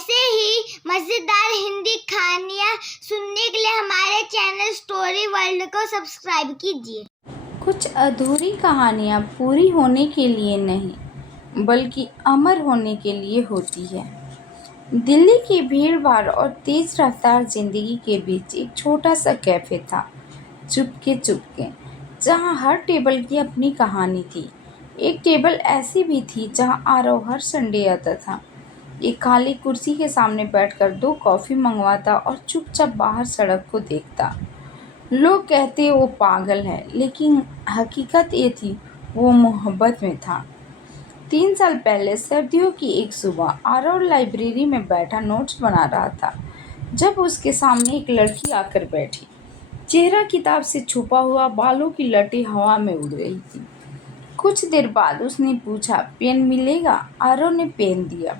ऐसे ही मज़ेदार हिंदी कहानियाँ सुनने के लिए हमारे चैनल स्टोरी वर्ल्ड को सब्सक्राइब कीजिए। कुछ अधूरी कहानियाँ पूरी होने के लिए नहीं बल्कि अमर होने के लिए होती है। दिल्ली की भीड़-भाड़ और तेज रफ्तार जिंदगी के बीच एक छोटा सा कैफे था, चुपके जहाँ हर टेबल की अपनी कहानी थी। एक टेबल ऐसी भी थी जहाँ आरव हर संडे आता था, एक खाली कुर्सी के सामने बैठकर 2 कॉफ़ी मंगवाता और चुपचाप बाहर सड़क को देखता। लोग कहते वो पागल है, लेकिन हकीकत ये थी वो मोहब्बत में था। 3 साल पहले सर्दियों की एक सुबह आरव लाइब्रेरी में बैठा नोट्स बना रहा था जब उसके सामने एक लड़की आकर बैठी। चेहरा किताब से छुपा हुआ, बालों की लटी हवा में उड़ रही थी। कुछ देर बाद उसने पूछा, पेन मिलेगा? आरव ने पेन दिया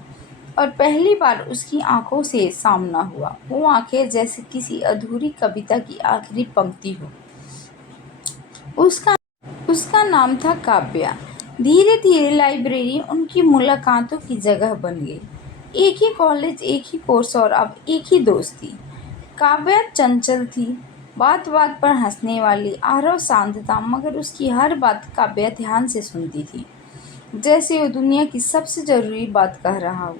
और पहली बार उसकी आंखों से सामना हुआ। वो आंखें जैसे किसी अधूरी कविता की आखिरी पंक्ति हो। उसका नाम था काव्या। धीरे धीरे लाइब्रेरी उनकी मुलाकातों की जगह बन गई। एक ही कॉलेज, एक ही कोर्स और अब एक ही दोस्ती। काव्या चंचल थी, बात बात पर हंसने वाली। आरव शांत था, मगर उसकी हर बात काव्या ध्यान से सुनती थी, जैसे वो दुनिया की सबसे जरूरी बात कह रहा हो।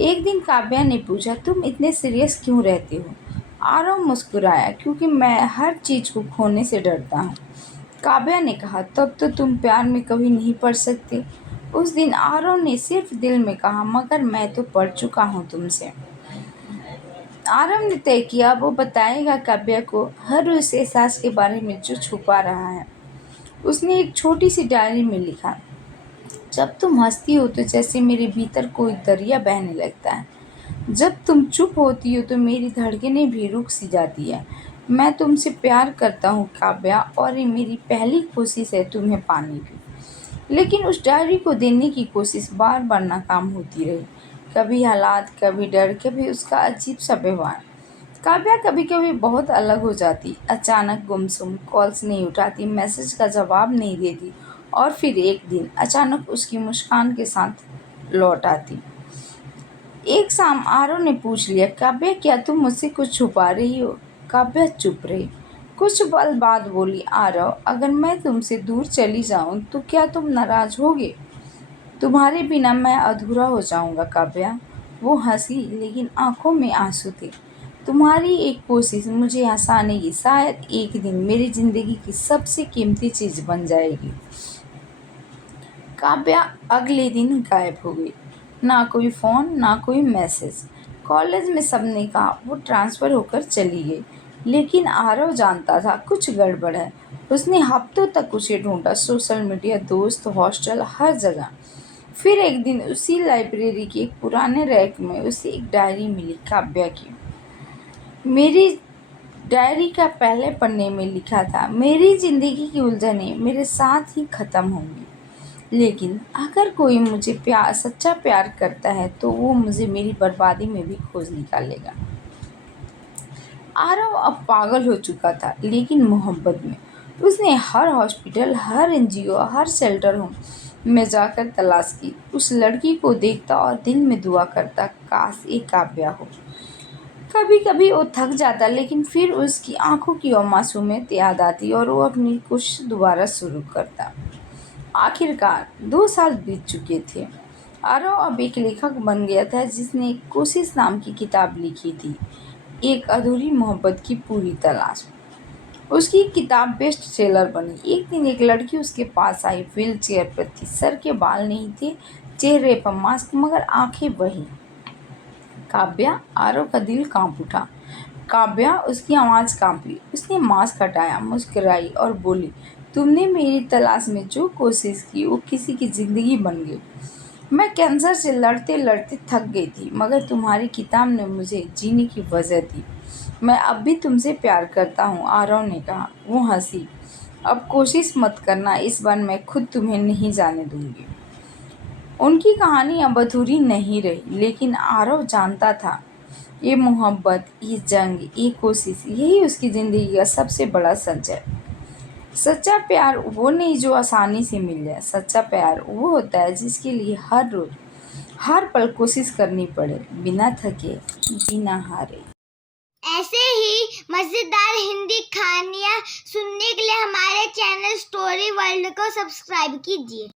एक दिन काव्या ने पूछा, तुम इतने सीरियस क्यों रहते हो? आरव मुस्कुराया, क्योंकि मैं हर चीज को खोने से डरता हूँ। काव्या ने कहा, तब तो तुम प्यार में कभी नहीं पड़ सकते। उस दिन आरव ने सिर्फ दिल में कहा, मगर मैं तो पढ़ चुका हूँ तुमसे। आरव ने तय किया वो बताएगा काव्या को हर उस एहसास के बारे में जो छुपा रहा है। उसने एक छोटी सी डायरी में लिखा, जब तुम हंसती हो तो जैसे मेरे भीतर कोई दरिया बहने लगता है। जब तुम चुप होती हो तो मेरी धड़कनें भी रुक सी जाती है। मैं तुमसे प्यार करता हूँ काव्या, और ये मेरी पहली कोशिश है तुम्हें पाने की। लेकिन उस डायरी को देने की कोशिश बार बार नाकाम होती रही। कभी हालात, कभी डर, कभी उसका अजीब सा व्यवहार। काव्या कभी कभी बहुत अलग हो जाती, अचानक गुमसुम, कॉल्स नहीं उठाती, मैसेज का जवाब नहीं देती, और फिर एक दिन अचानक उसकी मुस्कान के साथ लौट आती। एक शाम आरव ने पूछ लिया, काव्या क्या तुम मुझसे कुछ छुपा रही हो? काव्या चुप रही। कुछ पल बाद बोली, आरव अगर मैं तुमसे दूर चली जाऊं तो क्या तुम नाराज होगे? तुम्हारे बिना मैं अधूरा हो जाऊंगा काव्या। वो हंसी, लेकिन आंखों में आंसू थे। तुम्हारी एक कोशिश मुझे हंसाने शायद एक दिन मेरी जिंदगी की सबसे कीमती चीज बन जाएगी। काव्या अगले दिन गायब हो गई। ना कोई फ़ोन, ना कोई मैसेज। कॉलेज में सबने कहा वो ट्रांसफ़र होकर चली गई, लेकिन आरव जानता था कुछ गड़बड़ है। उसने हफ्तों तक उसे ढूंढा, सोशल मीडिया, दोस्त, हॉस्टल, हर जगह। फिर एक दिन उसी लाइब्रेरी के एक पुराने रैक में उसे एक डायरी मिली, काव्या की। मेरी डायरी का पहले पन्ने में लिखा था, मेरी ज़िंदगी की उलझनें मेरे साथ ही ख़त्म होंगी, लेकिन अगर कोई मुझे सच्चा प्यार करता है तो वो मुझे मेरी बर्बादी में भी खोज निकालेगा। आरव अब पागल हो चुका था, लेकिन मोहब्बत में। उसने हर हॉस्पिटल, हर एनजीओ, हर शेल्टर होम में जाकर तलाश की। उस लड़की को देखता और दिल में दुआ करता, काश ये काव्या हो। कभी कभी वो थक जाता, लेकिन फिर उसकी आंखों की वो मासूमियत याद आती और वो अपनी कोशिश दोबारा शुरू करता। आखिरकार 2 साल बीत चुके थे। आरव अब एक लेखक बन गया था, जिसने कोशिश नाम की किताब लिखी थी, एक अधूरी मोहब्बत की पूरी तलाश। उसकी किताब बेस्ट सेलर बनी। एक दिन एक लड़की उसके पास आई, व्हील चेयर पर थी, सर के बाल नहीं थे, चेहरे पर मास्क, मगर आंखें वही। काव्या? आरव का दिल कांप उठा। काव्या? उसकी आवाज़ कांपी। उसने मास्क हटाया, मुस्कुराई और बोली, तुमने मेरी तलाश में जो कोशिश की वो किसी की ज़िंदगी बन गई। मैं कैंसर से लड़ते लड़ते थक गई थी, मगर तुम्हारी किताब ने मुझे जीने की वजह दी। मैं अब भी तुमसे प्यार करता हूँ, आरव ने कहा। वो हंसी। अब कोशिश मत करना, इस बार मैं खुद तुम्हें नहीं जाने दूंगी। उनकी कहानी अब अधूरी नहीं रही, लेकिन आरव जानता था ये मोहब्बत, ये जंग, ये कोशिश, यही उसकी ज़िंदगी का सबसे बड़ा सच है। सच्चा प्यार वो नहीं जो आसानी से मिल जाए। सच्चा प्यार वो होता है जिसके लिए हर रोज़, हर पल कोशिश करनी पड़े, बिना थके, बिना हारे। ऐसे ही मज़ेदार हिंदी कहानियाँ सुनने के लिए हमारे चैनल स्टोरी वर्ल्ड को सब्सक्राइब कीजिए।